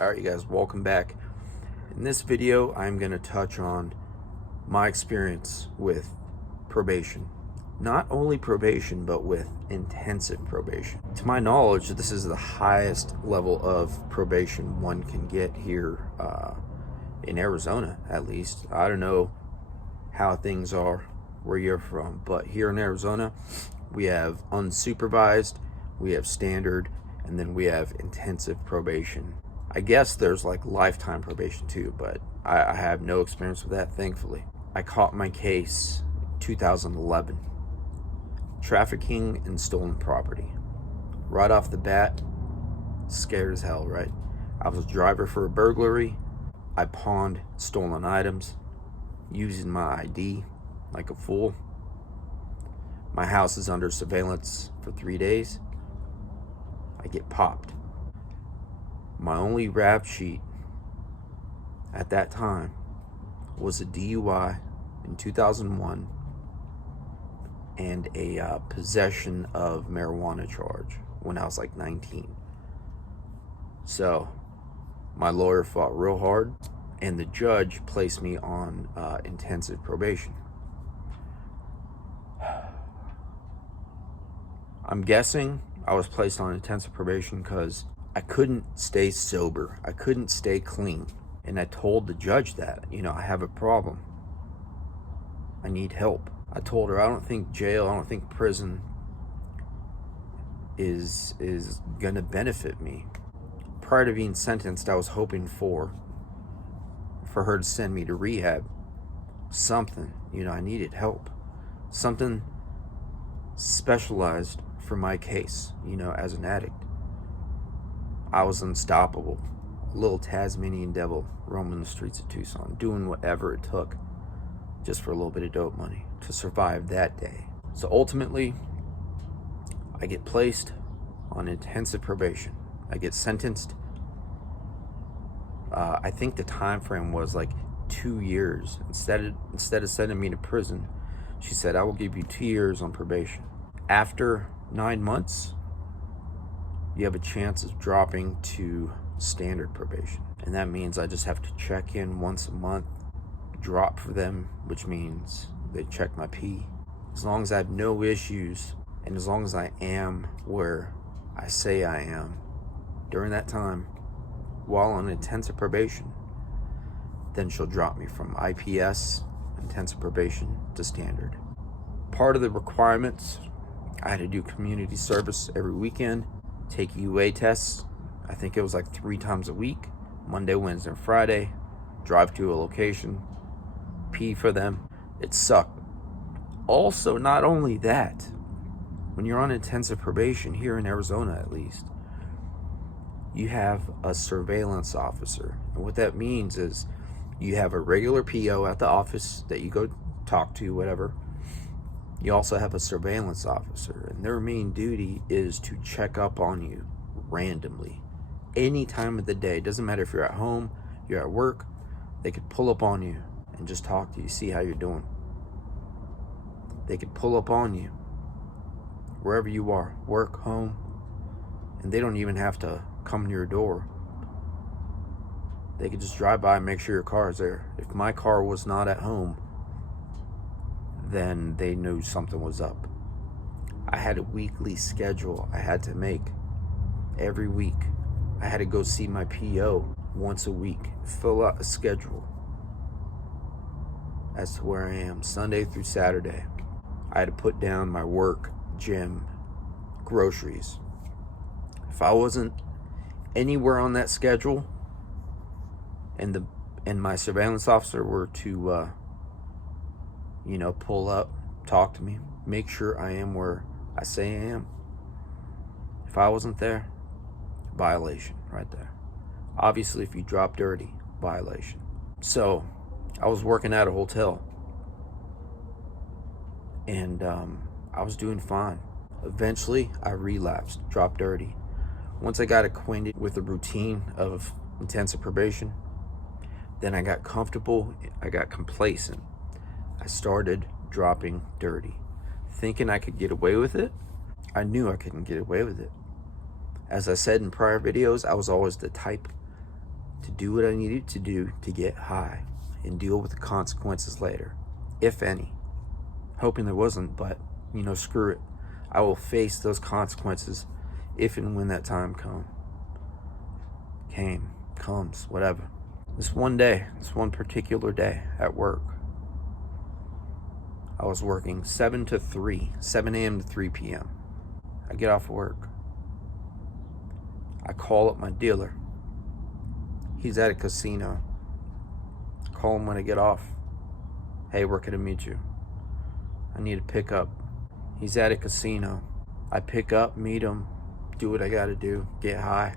Alright you guys, welcome back. In this video, I'm going to touch on my experience with probation. Not only probation, but with intensive probation. To my knowledge, this is the highest level of probation one can get here in Arizona, at least. I don't know how things are where you're from, but here in Arizona, we have unsupervised, we have standard, and then we have intensive probation. I guess there's like lifetime probation too, but I have no experience with that, thankfully. I caught my case 2011. Trafficking in stolen property. Right off the bat, scared as hell, right? I was a driver for a burglary. I pawned stolen items using my ID like a fool. My house is under surveillance for 3 days. I get popped. My only rap sheet at that time was a DUI in 2001 and a possession of marijuana charge when I was like 19. So my lawyer fought real hard and the judge placed me on intensive probation. I'm guessing I was placed on intensive probation because I couldn't stay sober. I couldn't stay clean. And I told the judge that, I have a problem. I need help. I told her I don't think jail, I don't think prison is gonna benefit me. Prior to being sentenced, I was hoping for her to send me to rehab. Something, I needed help. Something specialized for my case, as an addict. I was unstoppable, a little Tasmanian devil roaming the streets of Tucson, doing whatever it took just for a little bit of dope money to survive that day. So ultimately, I get placed on intensive probation. I get sentenced. I think the time frame was like 2 years. Instead of sending me to prison, she said, I will give you 2 years on probation. After 9 months, you have a chance of dropping to standard probation. And that means I just have to check in once a month, drop for them, which means they check my pee. As long as I have no issues, and as long as I am where I say I am during that time, while on intensive probation, then she'll drop me from IPS, intensive probation, to standard. Part of the requirements, I had to do community service every weekend, take UA tests. I think it was like 3 times a week, Monday, Wednesday, and Friday. Drive to a location, pee for them. It sucked. Also, not only that, when you're on intensive probation, here in Arizona at least, you have a surveillance officer. And what that means is you have a regular PO at the office that you go talk to, whatever. You also have a surveillance officer, and their main duty is to check up on you randomly. Any time of the day. Doesn't matter if you're at home, you're at work, they could pull up on you and just talk to you, see how you're doing. They could pull up on you wherever you are, work, home, and they don't even have to come to your door. They could just drive by and make sure your car is there. If my car was not at home, then they knew something was up. I had a weekly schedule I had to make every week. I had to go see my PO once a week, fill out a schedule as to where I am Sunday through Saturday. I had to put down my work, gym, groceries. If I wasn't anywhere on that schedule and my surveillance officer were to pull up, talk to me, make sure I am where I say I am. If I wasn't there, violation right there. Obviously, if you drop dirty, violation. So I was working at a hotel and I was doing fine. Eventually, I relapsed, dropped dirty. Once I got acquainted with the routine of intensive probation, then I got comfortable, I got complacent. I started dropping dirty, thinking I could get away with it. I knew I couldn't get away with it. As I said in prior videos, I was always the type to do what I needed to do to get high and deal with the consequences later, if any. Hoping there wasn't, but screw it. I will face those consequences if and when that time comes, whatever. This one particular day at work, I was working 7 a.m. to 3 p.m. I get off work. I call up my dealer. He's at a casino. Call him when I get off. Hey, where can I meet you? I need to pick up. He's at a casino. I pick up, meet him, do what I gotta do, get high.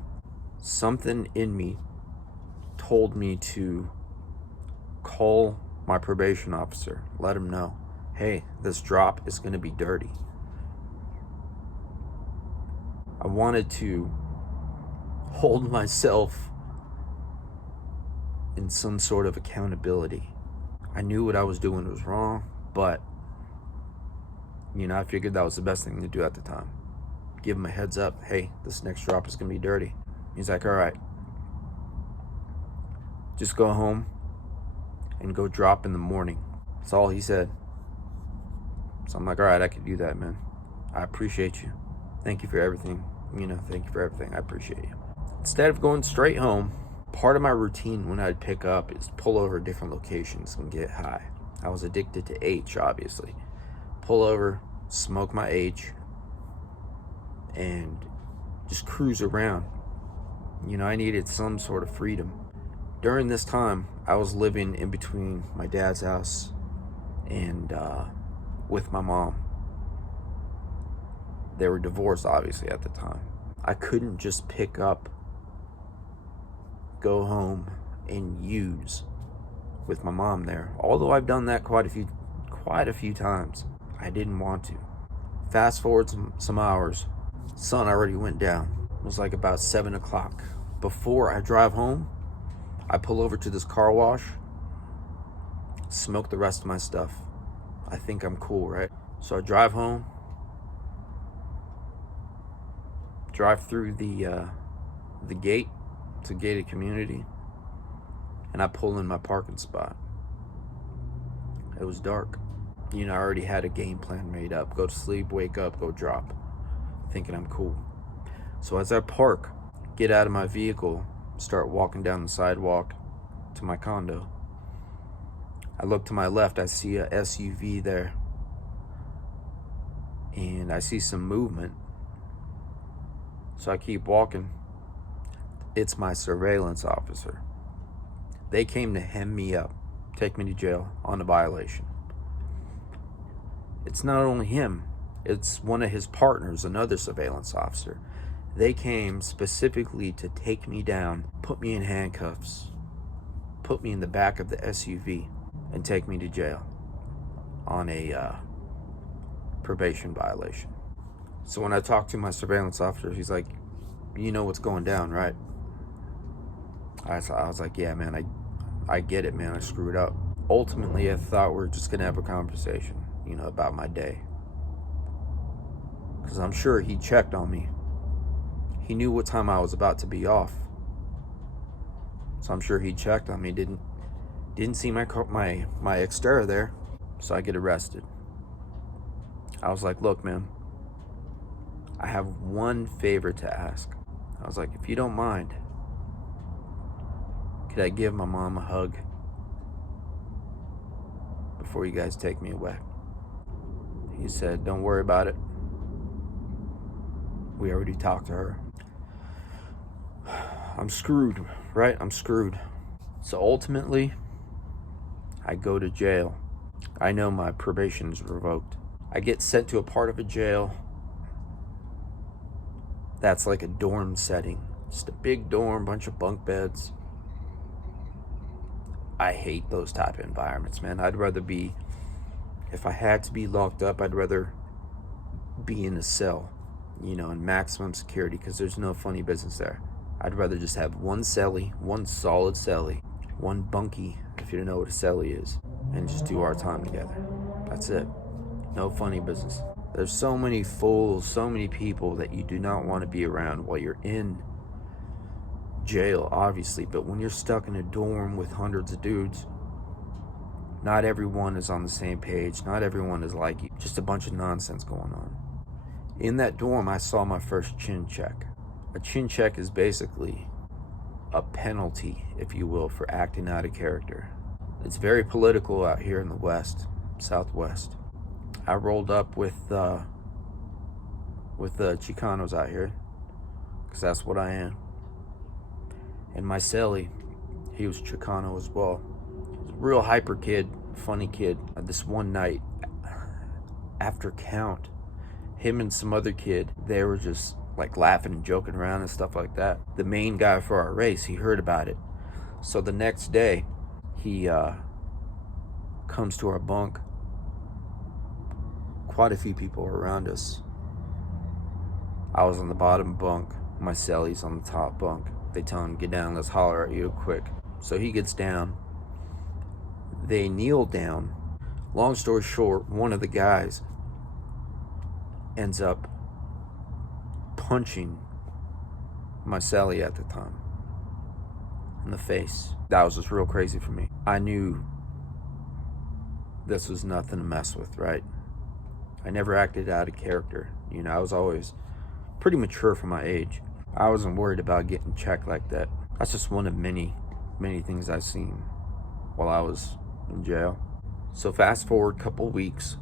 Something in me told me to call my probation officer, let him know, hey, this drop is gonna be dirty. I wanted to hold myself in some sort of accountability. I knew what I was doing was wrong, but I figured that was the best thing to do at the time. Give him a heads up, hey, this next drop is gonna be dirty. He's like, all right, just go home and go drop in the morning. That's all he said. So I'm like, all right, I can do that, man. I appreciate you. Thank you for everything. Thank you for everything. I appreciate you. Instead of going straight home, part of my routine when I'd pick up is pull over different locations and get high. I was addicted to H, obviously. Pull over, smoke my H, and just cruise around. I needed some sort of freedom. During this time, I was living in between my dad's house and with my mom. They were divorced, obviously, at the time. I couldn't just pick up, go home, and use with my mom there. Although I've done that quite a few times. I didn't want to. Fast forward some hours. Sun already went down. It was like about 7 o'clock. Before I drive home, I pull over to this car wash, smoke the rest of my stuff. I think I'm cool, right? So I drive home, drive through the gate. It's a gated community, and I pull in my parking spot. It was dark. I already had a game plan made up. Go to sleep, wake up, go drop. Thinking I'm cool. So as I park, get out of my vehicle, start walking down the sidewalk to my condo, I look to my left, I see a SUV there. And I see some movement. So I keep walking. It's my surveillance officer. They came to hem me up, take me to jail on a violation. It's not only him, it's one of his partners, another surveillance officer. They came specifically to take me down, put me in handcuffs, put me in the back of the SUV, and take me to jail on a probation violation. So when I talked to my surveillance officer, he's like, you know what's going down, right? I was like, yeah, man, I get it, man. I screwed up. Ultimately, I thought we were just going to have a conversation, about my day. Because I'm sure he checked on me. He knew what time I was about to be off. So I'm sure he checked on me. Didn't see my Xterra there. So I get arrested. I was like, look, man, I have one favor to ask. I was like, if you don't mind, could I give my mom a hug before you guys take me away? He said, don't worry about it. We already talked to her. I'm screwed, right? I'm screwed. So ultimately, I go to jail. I know my probation is revoked. I get sent to a part of a jail that's like a dorm setting. Just a big dorm, bunch of bunk beds. I hate those type of environments, man. I'd rather be, if I had to be locked up, I'd rather be in a cell, in maximum security, because there's no funny business there. I'd rather just have one celly, one solid celly, one bunkie, if you don't know what a celly is, and just do our time together. That's it. No funny business. There's so many fools, so many people that you do not want to be around while you're in jail, obviously, but when you're stuck in a dorm with hundreds of dudes, not everyone is on the same page. Not everyone is like you. Just a bunch of nonsense going on. In that dorm, I saw my first chin check. A chin check is basically a penalty, if you will, for acting out of character. It's very political out here in the West, Southwest. I rolled up with the Chicanos out here, because that's what I am. And my cellie, he was Chicano as well. He was a real hyper kid, funny kid. This one night, after count, him and some other kid, they were just like laughing and joking around and stuff like that. The main guy for our race, he heard about it. So the next day, he comes to our bunk. Quite a few people were around us. I was on the bottom bunk. My cellie's on the top bunk. They tell him, get down, let's holler at you quick. So he gets down. They kneel down. Long story short, one of the guys ends up punching my cellie at the time in the face. That was just real crazy for me. I knew this was nothing to mess with, right? I never acted out of character. You know, I was always pretty mature for my age. I wasn't worried about getting checked like that. That's just one of many things I've seen while I was in jail. So fast forward a couple weeks,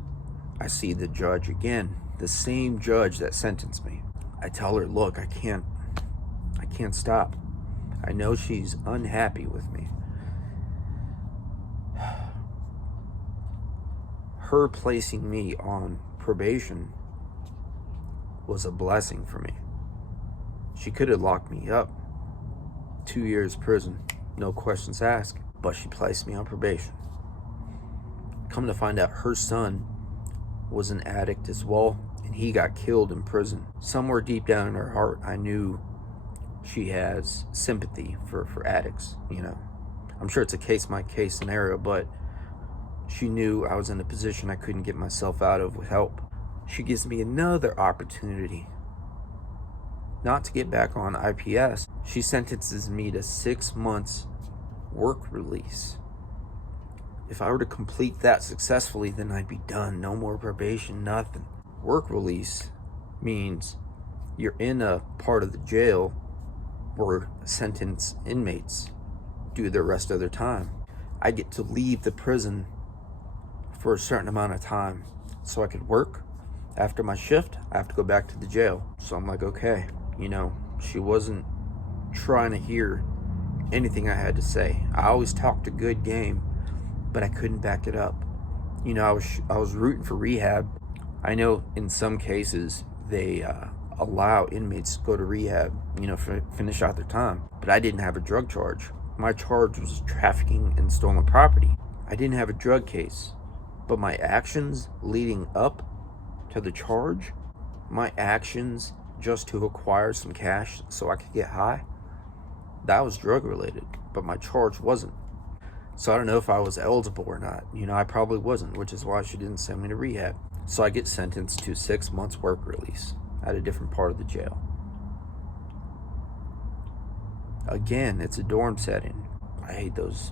I see the judge again, the same judge that sentenced me. I tell her, look, I can't stop. I know she's unhappy with me. Her placing me on probation was a blessing for me. She could have locked me up. 2 years prison, no questions asked, but she placed me on probation. Come to find out, her son was an addict as well, and he got killed in prison. Somewhere deep down in her heart, I knew she has sympathy for addicts, you know. I'm sure it's a case-by-case scenario, but she knew I was in a position I couldn't get myself out of with help. She gives me another opportunity not to get back on IPS. She sentences me to 6 months work release. If I were to complete that successfully, then I'd be done. No more probation, nothing. Work release means you're in a part of the jail where sentenced inmates do the rest of their time. I get to leave the prison for a certain amount of time so I could work. After my shift, I have to go back to the jail. So I'm like, okay, you know, she wasn't trying to hear anything I had to say. I always talked a good game, but I couldn't back it up. You know, I was rooting for rehab. I know in some cases they allow inmates to go to rehab, you know, finish out their time. But I didn't have a drug charge. My charge was trafficking and stolen property. I didn't have a drug case, but my actions leading up to the charge, my actions just to acquire some cash so I could get high, that was drug related, but my charge wasn't. So I don't know if I was eligible or not. You know, I probably wasn't, which is why she didn't send me to rehab. So I get sentenced to 6 months work release at a different part of the jail. Again, it's a dorm setting. I hate those.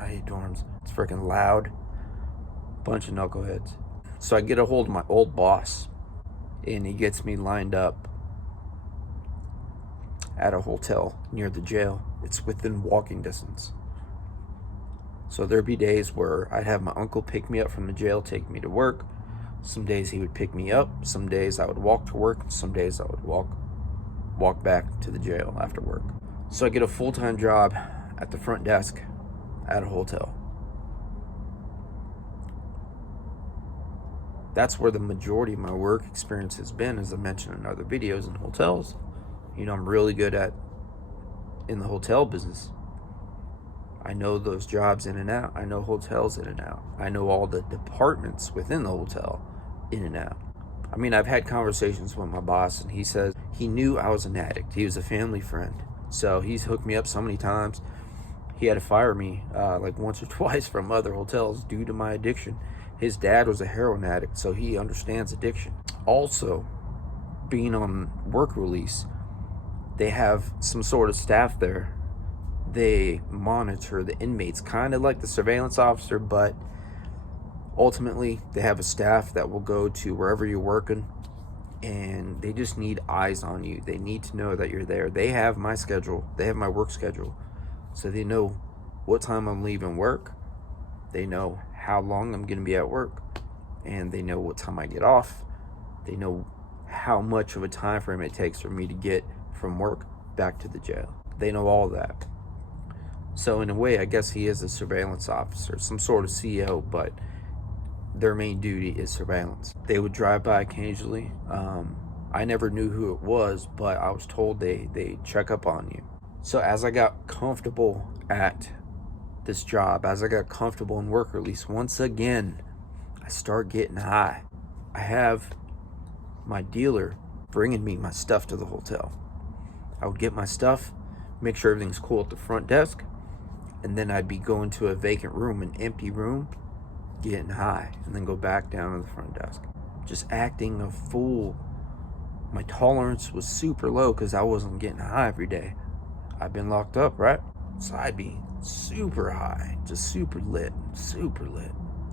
I hate dorms. It's freaking loud. Bunch of knuckleheads. So I get a hold of my old boss, and he gets me lined up at a hotel near the jail. It's within walking distance. So there'd be days where I'd have my uncle pick me up from the jail, take me to work. Some days he would pick me up. Some days I would walk to work. Some days I would walk back to the jail after work. So I get a full-time job at the front desk at a hotel. That's where the majority of my work experience has been, as I mentioned in other videos, in hotels. You know, I'm really good in the hotel business. I know those jobs in and out. I know hotels in and out. I know all the departments within the hotel in and out. I mean, I've had conversations with my boss, and he says he knew I was an addict. He was a family friend. So he's hooked me up so many times. He had to fire me like once or twice from other hotels due to my addiction. His dad was a heroin addict, so he understands addiction. Also, being on work release, They have some sort of staff there. They monitor the inmates, kind of like the surveillance officer, but ultimately they have a staff that will go to wherever you're working, and they just need eyes on you. They need to know that you're there. They have my schedule. They have my work schedule. So they know what time I'm leaving work. They know how long I'm going to be at work. And they know what time I get off. They know how much of a time frame it takes for me to get from work back to the jail. They know all that. So in a way, I guess he is a surveillance officer, some sort of CO, but their main duty is surveillance. They would drive by occasionally. I never knew who it was, but I was told they check up on you. So as I got comfortable at this job, as I got comfortable in work release, once again, I start getting high. I have my dealer bringing me my stuff to the hotel. I would get my stuff, make sure everything's cool at the front desk, and then I'd be going to a vacant room, an empty room, getting high, and then go back down to the front desk. Just acting a fool. My tolerance was super low because I wasn't getting high every day. I've been locked up, right? So I'd be super high, just super lit,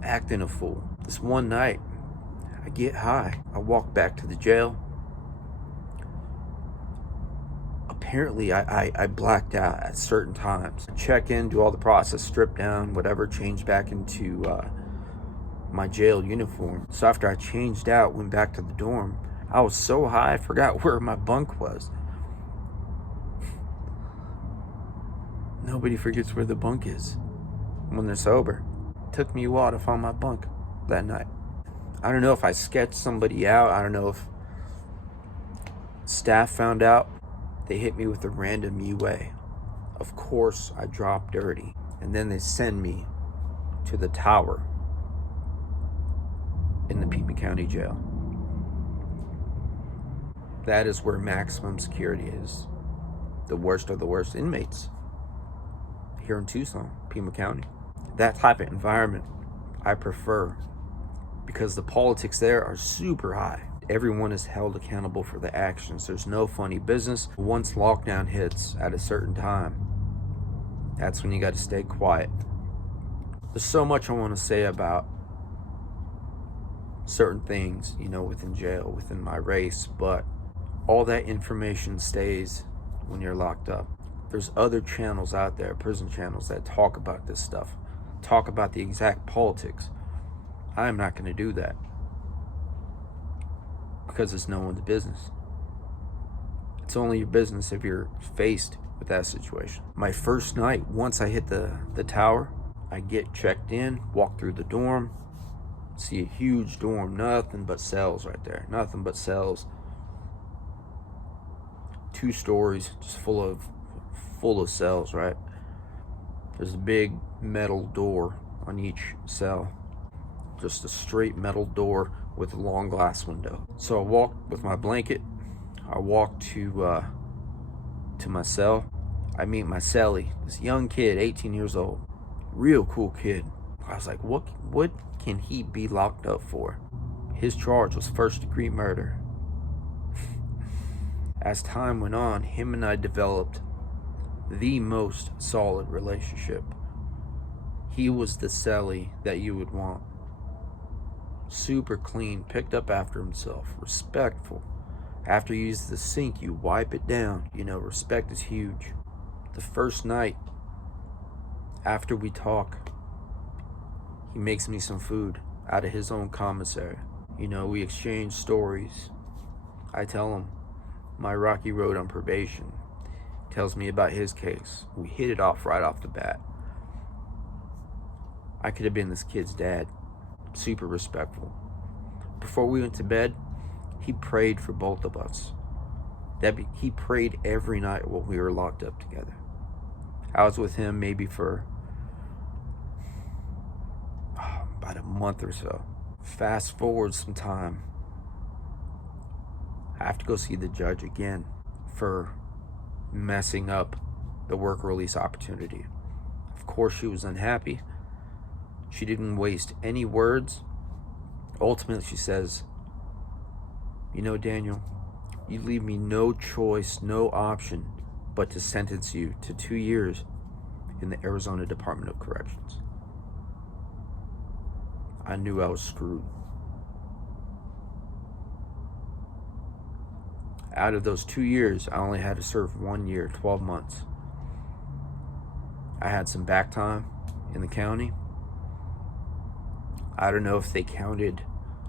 acting a fool. This one night, I get high. I walk back to the jail. Apparently, I blacked out at certain times. Check in, do all the process, strip down, whatever, change back into my jail uniform. So after I changed out, went back to the dorm, I was so high, I forgot where my bunk was. Nobody forgets where the bunk is when they're sober. It took me a while to find my bunk that night. I don't know if I sketched somebody out. I don't know if staff found out. They hit me with a random UA. Of course, I dropped dirty. And then they send me to the tower in the Pima County Jail. That is where maximum security is. The worst of the worst inmates here in Tucson, Pima County. That type of environment I prefer because the politics there are super high. Everyone is held accountable for the actions. There's no funny business. Once lockdown hits at a certain time, that's when you got to stay quiet. There's so much I want to say about certain things, within jail, within my race, but all that information stays when you're locked up. There's other channels out there, prison channels, that talk about this stuff, talk about the exact politics. I am not going to do that because it's no one's business. It's only your business if you're faced with that situation. My first night, once I hit the tower, I get checked in, walk through the dorm, see a huge dorm, nothing but cells right there, nothing but cells. 2 stories, just full of cells, right? There's a big metal door on each cell, just a straight metal door with a long glass window. So I walked with my blanket. I walked to my cell. I meet my cellie, this young kid, 18 years old, real cool kid. I was like, what can he be locked up for? His charge was 1st-degree murder. As time went on, him and I developed the most solid relationship. He was the cellie that you would want. Super clean, picked up after himself, respectful. After you use the sink, you wipe it down. Respect is huge. The first night, after we talk, he makes me some food out of his own commissary. We exchange stories. I tell him my rocky road on probation. He tells me about his case. We hit it off right off the bat. I could have been this kid's dad. Super respectful. Before we went to bed, he prayed for both of us. He prayed every night while we were locked up together. I was with him maybe for about a month or so. Fast forward some time. I have to go see the judge again for messing up the work release opportunity. Of course, she was unhappy. She didn't waste any words. Ultimately, she says, Daniel, You leave me no choice, no option but to sentence you to 2 years in the Arizona Department of Corrections. I knew I was screwed. Out of those 2 years, I only had to serve 1 year, 12 months. I had some back time in the county. I don't know if they counted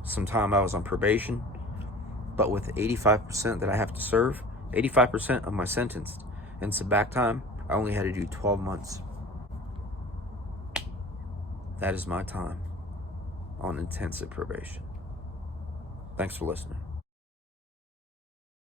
some time I was on probation, but with 85% that I have to serve, 85% of my sentence and some back time, I only had to do 12 months. That is my time on intensive probation. Thanks for listening.